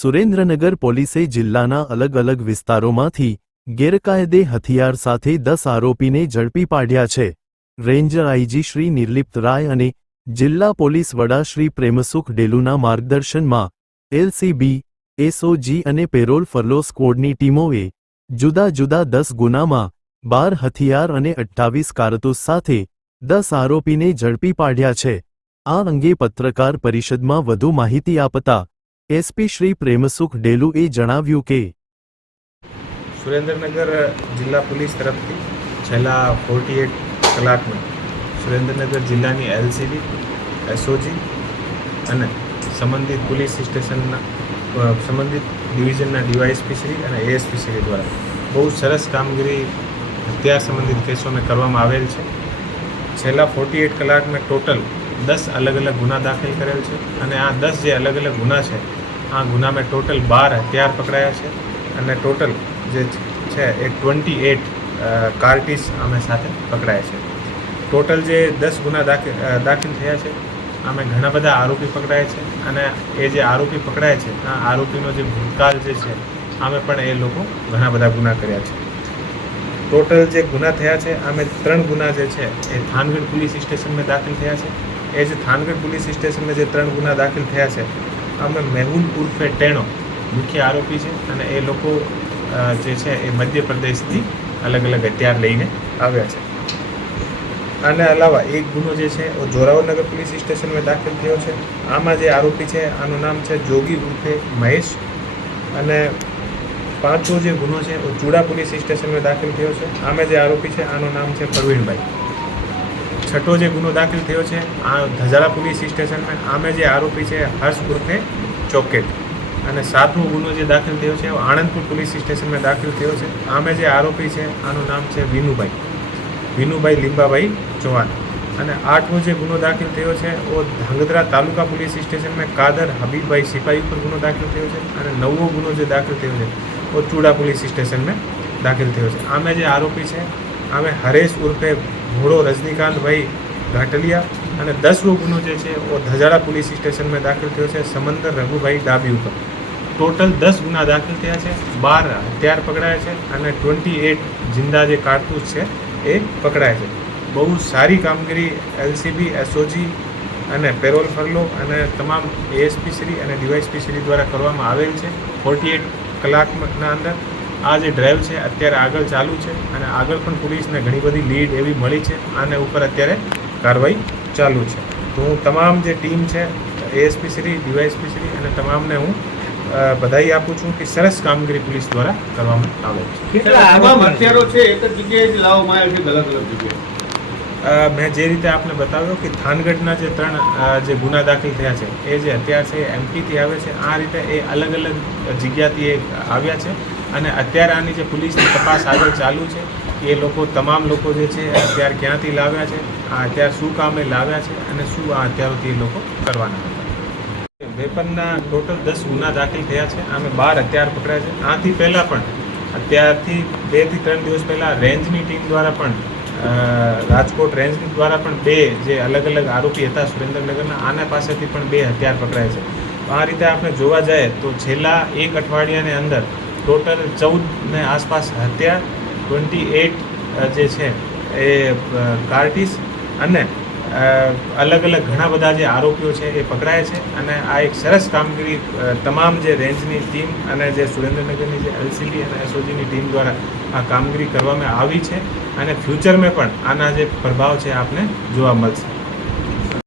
સુરેન્દ્રનગર પોલીસે જિલ્લાના અલગ અલગ વિસ્તારોમાંથી ગેરકાયદે હથિયાર સાથે 10 આરોપીને ઝડપી પાડ્યા છે. રેન્જર આઈજી શ્રી નિર્લિપ્ત રાય અને જિલ્લા પોલીસ વડા શ્રી પ્રેમસુખ ડેલુના માર્ગદર્શનમાં એલસીબી, એસઓજી અને પેરોલ ફરલો સ્ક્વોડની ટીમોએ જુદા જુદા 10 ગુનામાં 12 હથિયાર અને 28 કારતૂસ સાથે 10 આરોપીને ઝડપી પાડ્યા છે. આ અંગે પત્રકાર પરિષદમાં વધુ માહિતી આપતા એસપી શ્રી પ્રેમસુખ ડેલુએ જણાવ્યું કે સુરેન્દ્રનગર જિલ્લા પોલીસ તરફથી છેલ્લા 48 કલાકમાં સુરેન્દ્રનગર જિલ્લાની એલસીબી, એસઓજી અને સંબંધિત પોલીસ સ્ટેશનના સંબંધિત ડિવિઝનના ડીવાયએસપી શ્રી અને એએસપી શ્રી દ્વારા બહુ સરસ કામગીરી હત્યા સંબંધિત કેસોમાં કરવામાં આવેલ છે. છેલ્લા 48 કલાકમાં ટોટલ 10 અલગ અલગ ગુના દાખલ કરેલ છે અને આ 10 જે અલગ અલગ ગુના છે આ ગુનામાં ટોટલ 12 હથિયાર પકડાયા છે અને ટોટલ જે છે એ 28 કાર્ટીસ અમે સાથે પકડાયા છે. ટોટલ જે 10 ગુના દાખલ થયા છે આમે ઘણા બધા આરોપી પકડાયા છે અને એ જે આરોપી પકડાયા છે આ આરોપીનો જે ભૂતકાળ જે છે આમે પણ એ લોકો ઘણા બધા ગુના કર્યા છે. ટોટલ જે ગુના થયા છે આમે 3 ગુના જે છે એ થાનગઢ પોલીસ સ્ટેશનમાં દાખલ થયા છે. એ જે થાનગઢ પોલીસ સ્ટેશનમાં જે 3 ગુના દાખલ થયા છે આમે મેહુલ ઉર્ફે ટેણો મુખ્ય આરોપી છે અને એ લોકો જે છે એ મધ્યપ્રદેશથી અલગ અલગ હથિયાર લઈને આવ્યા છે. આના અલાવા એક ગુનો જે છે એ જોરાવરનગર પોલીસ સ્ટેશનમાં દાખલ થયો છે. આમાં જે આરોપી છે આનું નામ છે જોગી ઉર્ફે મહેશ અને 5મો જે ગુનો છે એ ચૂડા પોલીસ સ્ટેશનમાં દાખલ થયો છે. આમાં જે આરોપી છે આનું નામ છે પ્રવીણભાઈ. 6થો જે ગુનો દાખલ થયો છે આ ધજારા પોલીસ સ્ટેશનમાં. આમે જે આરોપી છે હર્ષ ઉર્ફે ચોકેટ અને 7મો ગુનો જે દાખલ થયો છે આણંદપુર પોલીસ સ્ટેશનમાં દાખલ થયો છે. આમે જે આરોપી છે આનું નામ છે વિનુભાઈ લીંબાભાઈ ચૌહાણ અને 8મો જે ગુનો દાખલ થયો છે ઓ ધાંગધ્રા તાલુકા પોલીસ સ્ટેશનમાં કાદર હબીબભાઈ સિપાહી ઉપર ગુનો દાખલ થયો છે અને 9મો ગુનો જે દાખલ થયો છે ઓ ચૂડા પોલીસ સ્ટેશનમાં દાખલ થયો છે. આમે જે આરોપી છે આમે હરેશ ઉર્ફે ઘોડો રજનીકાંતભાઈ ઘાટલિયા અને 10મો ગુનો જે છે ઓ ધજાડા પોલીસ સ્ટેશનમાં દાખલ થયો છે સમંદર રઘુભાઈ ડાબી ઉપર. ટોટલ 10 ગુના દાખલ થયા છે, 12 હથિયાર પકડાયા છે અને 28 જિંદા જે કારતૂસ છે એ પકડાયા છે. બહુ સારી કામગીરી એલસીબી, એસઓજી અને પેરોલ ફરલો અને તમામ એએસપી શ્રી અને ડીવાયએસપી શ્રી દ્વારા કરવામાં આવેલ છે. 48 કલાકના અંદર આ જે ડ્રાઈવ છે અત્યારે આગળ ચાલુ છે અને આગળ પણ પોલીસને ઘણી બધી લીડ એવી મળી છે. આને ઉપર અત્યારે કાર્યવાહી ચાલુ છે. તો હું તમામ જે ટીમ છે એએસપી શ્રી, ડીવાયએસપી શ્રી અને તમામને હું બધાઈ આપું છું કે સરસ કામગીરી પોલીસ દ્વારા કરવામાં આવે છે. કેટલા આવા હથિયારો છે એક જ જગ્યાએ જ લાવવામાં આવ્યા છે અલગ અલગ જગ્યાએ? મેં જે રીતે આપને બતાવ્યો કે થાનગઢના જે 3 જે ગુના દાખલ થયા છે એ જે હથિયાર છે એ એમપીથી આવે છે. આ રીતે એ અલગ અલગ જગ્યાથી એ આવ્યા છે અને અત્યારે આની જે પોલીસની તપાસ આગળ ચાલુ છે એ લોકો તમામ લોકો જે છે હથિયાર ક્યાંથી લાવ્યા છે, આ હથિયાર શું કામે લાવ્યા છે અને શું આ હથિયારોથી એ લોકો કરવાના હતા. વેપનના ટોટલ 10 ગુના દાખલ થયા છે. આમે 12 હથિયાર પકડાયા છે. આથી પહેલાં પણ અત્યારથી 2 થી 3 દિવસ પહેલાં રેન્જની ટીમ દ્વારા પણ રાજકોટ રેન્જ દ્વારા પણ 2 જે અલગ અલગ આરોપી હતા સુરેન્દ્રનગરના આના પાસેથી પણ 2 હથિયાર પકડાયા છે. આ રીતે આપણે જોવા જઈએ તો છેલ્લા 1 અઠવાડિયાની અંદર ટોટલ 14 આસપાસ હથિયાર, 28 જે છે એ કાર્ટીસ અને અલગ અલગ ઘણા બધા જે આરોપીઓ છે એ પકડાય છે અને આ એક સરસ કામગીરી તમામ જે રેન્જની ટીમ અને જે સુરેન્દ્રનગરની જે એલસીબી અને એસઓજીની ટીમ દ્વારા આ કામગીરી કરવામાં આવી છે અને ફ્યુચરમાં પણ આના જે પ્રભાવ છે આપને જોવા મળશે.